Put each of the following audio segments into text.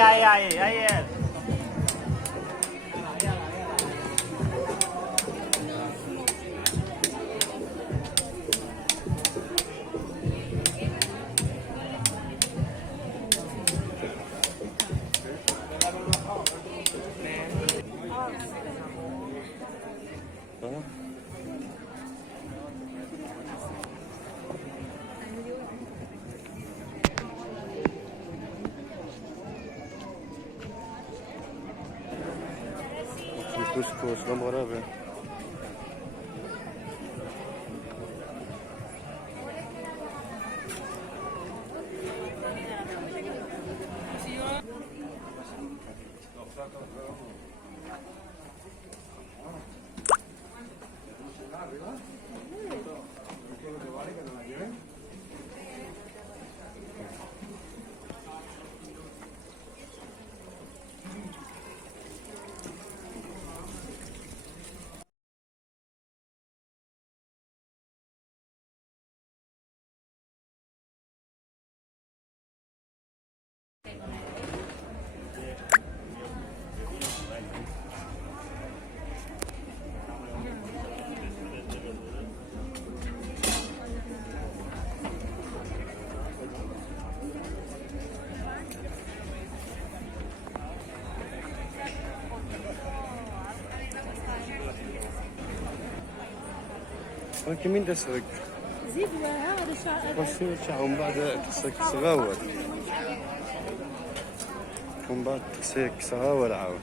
ay. الكسكس المغربي. ولكن من تسرق؟ زيد هذا الشعر. وشو شعر بعد تسرق صغاور؟ ومن بعد تسرق صغاور عاود.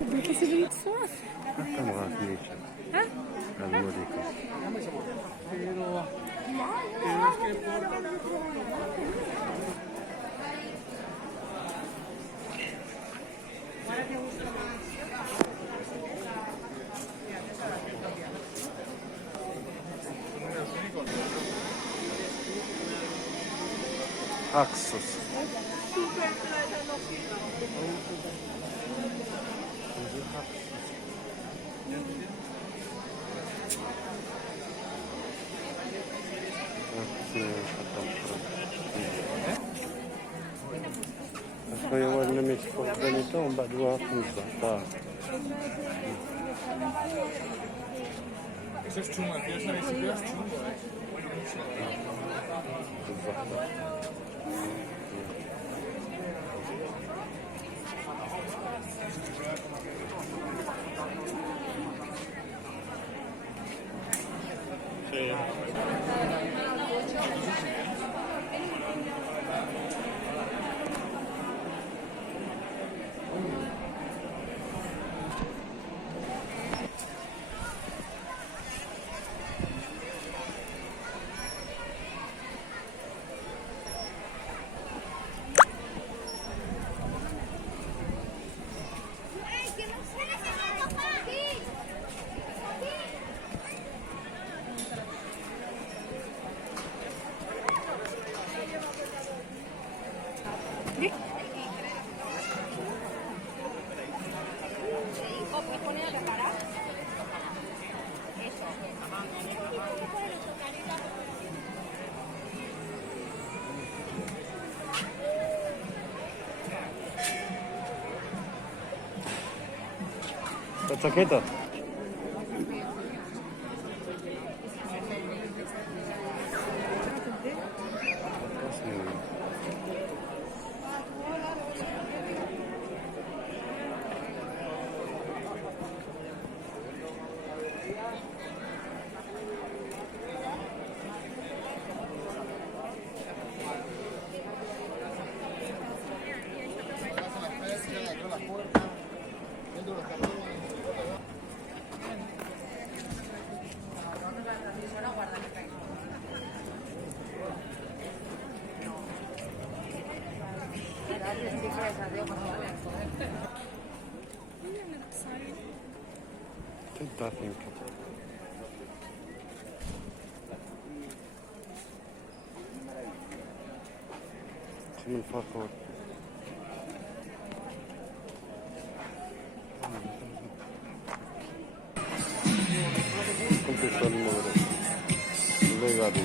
بالحسب الصوص. حتى ما غافليش. ها؟ هذا وليكم. أقصص. أخويا وانا ما يتفوق بنيته ومن بعد واقف نزعطاه. La chaqueta. Tenta finca. من الفخور كنت في المغرب زي غادي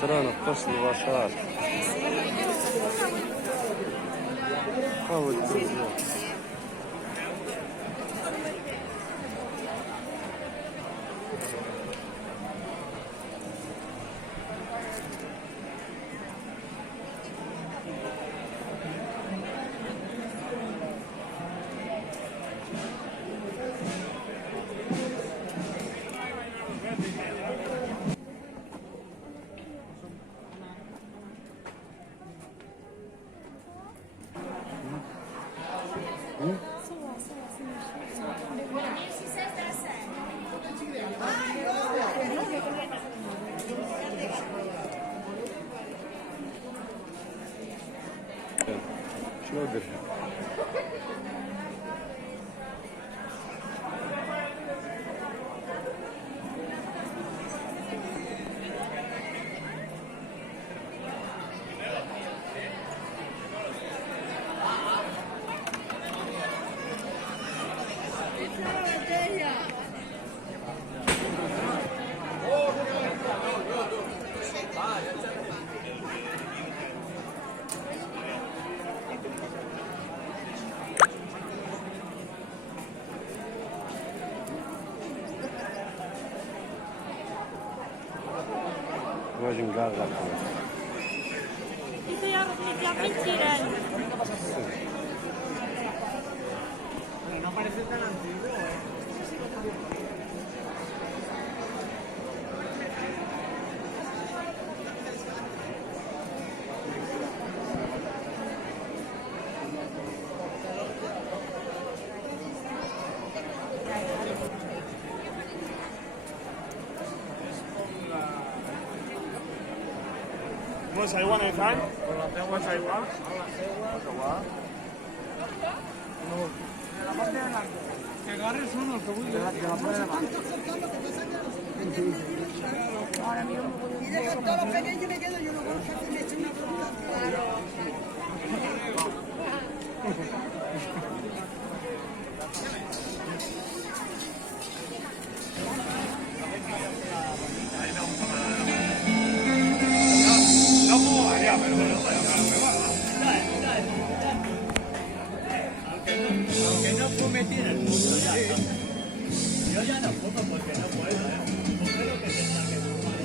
سرانة قصر البشار حاول شنو درت؟ واجي نقاغر إذا يا رب نطلع من التيران. ¿Cómo se igual en Fan? Con la tegua se igual. Que agarres uno, que voy a la pone de mano. Y deja todo lo pequeño y me quedo yo, no voy a hacer leche una fruta. Aunque no fume tiene el mundo ya. Yo ya no fumo porque no puedo, Porque lo que tenga que fumar.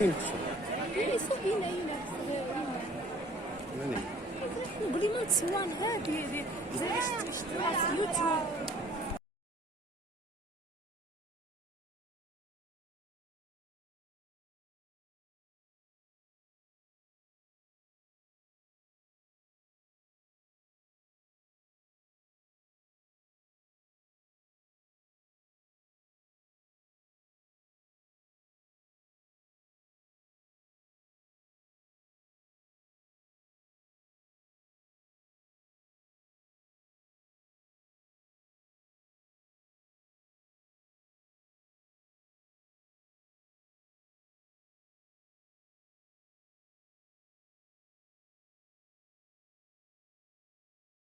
يسوق هنا يعني قولي ما تصور هادي زي اشتراك في يوتيوب